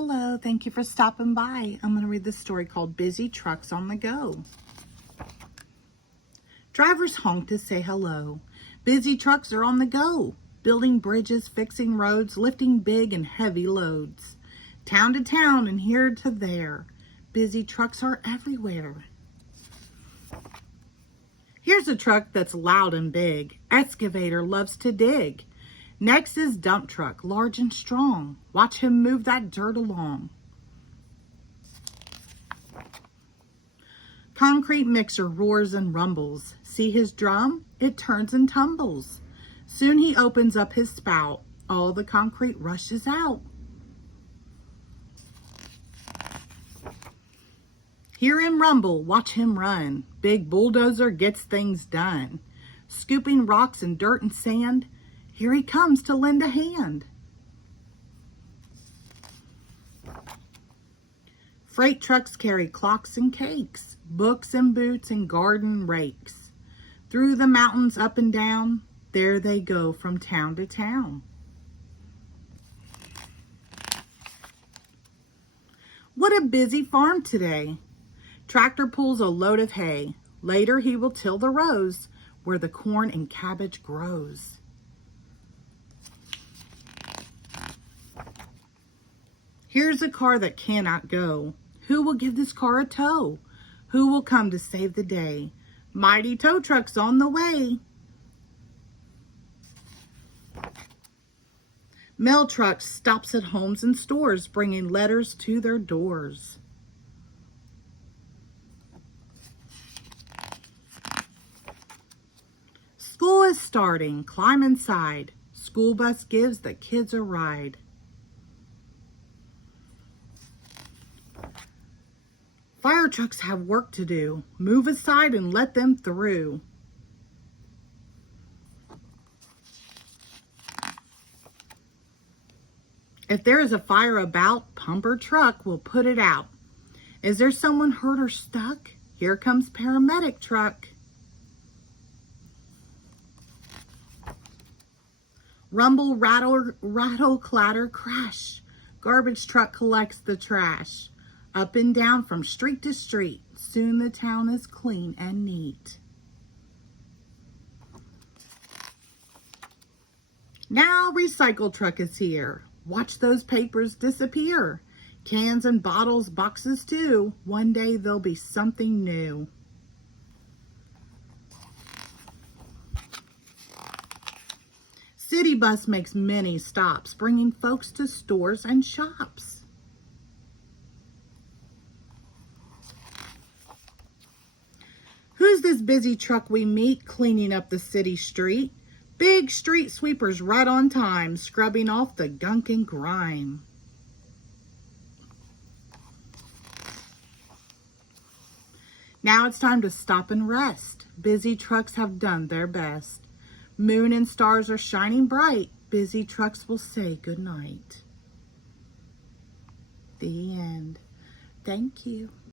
Hello, thank you for stopping by. I'm going to read this story called Busy Trucks on the Go. Drivers honk to say hello. Busy trucks are on the go, building bridges, fixing roads, lifting big and heavy loads. Town to town and here to there, busy trucks are everywhere. Here's a truck that's loud and big. Excavator loves to dig. Next is dump truck, large and strong. Watch him move that dirt along. Concrete mixer roars and rumbles. See his drum? It turns and tumbles. Soon he opens up his spout. All the concrete rushes out. Hear him rumble, watch him run. Big bulldozer gets things done. Scooping rocks and dirt and sand. Here he comes to lend a hand. Freight trucks carry clocks and cakes, books and boots and garden rakes. Through the mountains up and down, there they go from town to town. What a busy farm today. Tractor pulls a load of hay. Later he will till the rows where the corn and cabbage grows. Here's a car that cannot go. Who will give this car a tow? Who will come to save the day? Mighty tow truck's on the way. Mail truck stops at homes and stores, bringing letters to their doors. School is starting. Climb inside. School bus gives the kids a ride. Fire trucks have work to do. Move aside and let them through. If there is a fire about, pump or truck will put it out. Is there someone hurt or stuck? Here comes paramedic truck. Rumble, rattle, clatter, crash. Garbage truck collects the trash. Up and down from street to street. Soon the town is clean and neat. Now recycle truck is here. Watch those papers disappear. Cans and bottles, boxes too. One day there'll be something new. City bus makes many stops, bringing folks to stores and shops. Who's this busy truck we meet cleaning up the city street? Big street sweepers right on time, scrubbing off the gunk and grime. Now it's time to stop and rest. Busy trucks have done their best. Moon and stars are shining bright. Busy trucks will say goodnight. The end. Thank you.